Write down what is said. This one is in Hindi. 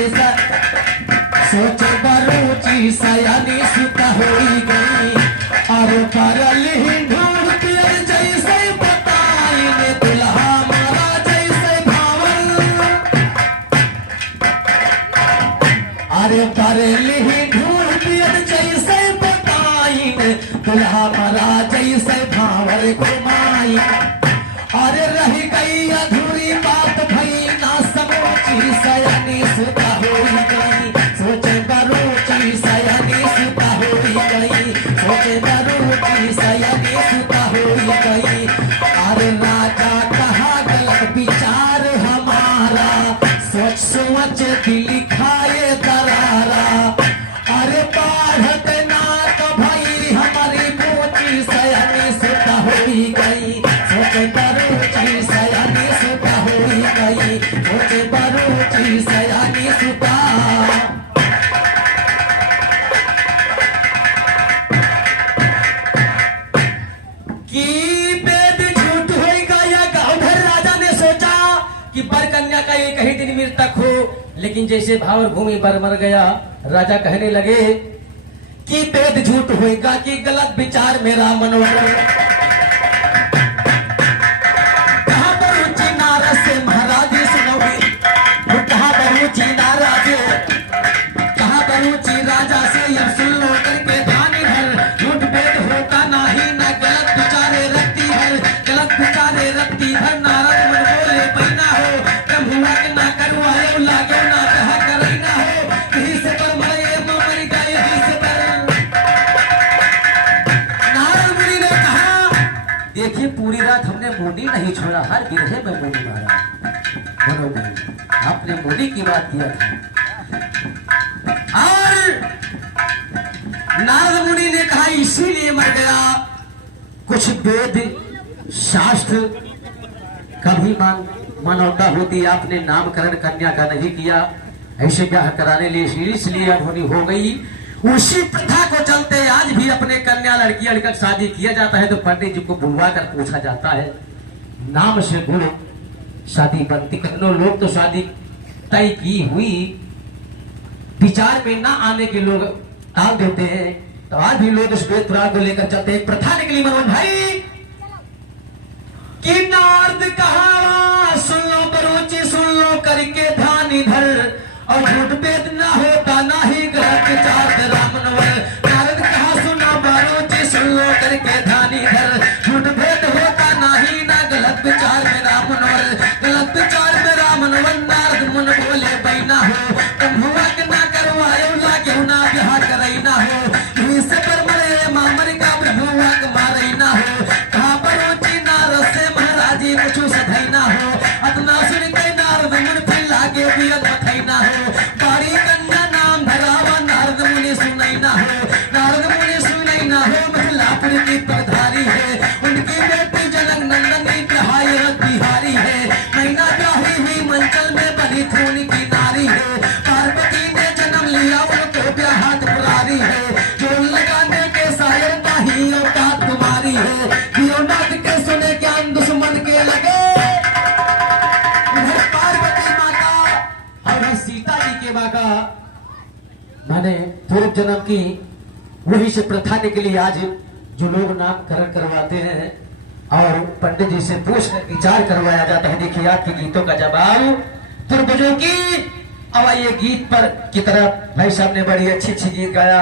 जैसा सोचे बरूची सयानी सुता होई गई और परल ही ढूंढ पियर जैसे बताई ने दुल्हा मारा जैसे भावल अरे परल ही ढूंढ पियर जैसे बताई ने दुल्हा मारा जैसे भावर घुमाई अरे रह गई अधूरी बात भई ना समोची सयानी सुता होई गई सोचे बरूची सयानी सुता होई गई सोचे बरूची सयानी सुता होई गई अरे राजा कहा गलत विचार हमारा सोच सोच दिल खाए दरारा अरे बाढ़त ना तो भाई हमारी मोची सयानी सुता होई गई सोचे बरूची सयानी सुता होई गई सोचे बरूची सयानी सुता कि वेद झूठ होएगा या गांव-घर राजा ने सोचा कि बर कन्या का एक ही दिन मृतक हो लेकिन जैसे भावर भूमि पर मर गया राजा कहने लगे कि वेद झूठ होएगा कि गलत विचार मेरा मनोरथ कहां पर रुचि नारद से महाराज सुनोगे कहां पर रुचि नारद कहां पर रुचि राजा से अब सुन लो करके ध्यान धर झूठ वेद होता नहीं न गलत विचारे रखती है गलत विचारे रखती है नारद मन बोले पैना हो ब्रह्मा के ना करवाए लागे ना कहा करे ना हो कहीं से पर मरे मर गए कहीं से पर नारद मुनि ने कहा देखिए पूरी रात हमने मोदी नहीं छोड़ा हर गिरहे में मोदी मारा मनोबली आपने मोदी की बात किया था और नारद मुनि ने कहा इसीलिए मर गया कुछ वेद शास्त्र कभी मानवता होती आपने नामकरण कन्या का नहीं किया ऐसे ब्याह कराने लिए इसलिए अधूरी हो गई उसी प्रथा को चलते आज भी अपने कन्या लड़की लड़का शादी किया जाता है तो पंडित जी को बुलवा कर पूछा जाता है नाम से गुण शादी बनती कितनों लोग तो शादी तय की हुई विचार में ना आने के लोग टाल देते हैं तो आज भी लोग इस वेद पुराण को लेकर चलते हैं प्रथा निकली मनोज भाई कि नारद कहा सुन लो बरूची सुन लो करके ध्यान इधर और झूठ वेद ना होता ना ही गलत विचार रामनवर नारद कहा सुनो बरूची सुन लो करके ध्यान इधर झूठ वेद होता ना ही ना गलत विचार में रामनवर गलत विचार में रामनवर नारद मन बोले बैना हो तुम हुआ के ना करवाए लागे ना ब्याह करई ना हो इसे पर मरे मामर का ब्रह्मा के मारई ना हो कहा बरूची नारद से महाराजी कुछ सधई ना हो अतना सुन के नारद मन फिर लागे बियत मथई ना हो बारी कन्या नाम धरावा नारद मुनि सुनई ना हो नारद मुनि सुनई ना हो महिलापुर की पधारी है उनकी बेटी जनक नंदनी कहाई बिहारी है मैना ब्याही हुई मंचल में बनी थी उनकी नारी है पार्वती ने जन्म लिया उनको ब्याहत पुरारी है जो लगाने के शायर नहीं औकात तुम्हारी है दियोनाथ के सुने ज्ञान दुश्मन के लगे पार्वती माता और सीता जी के बाका मैंने पूर्व जन्म की वही से प्रथा के लिए आज जो लोग नामकरण करवाते हैं और पंडित जी से पूछ विचार करवाया जाता है देखिए आपके गीतों का जवाब पूर्वजों की अब ये गीत पर की तरफ भाई साहब ने बड़ी अच्छी गीत गाया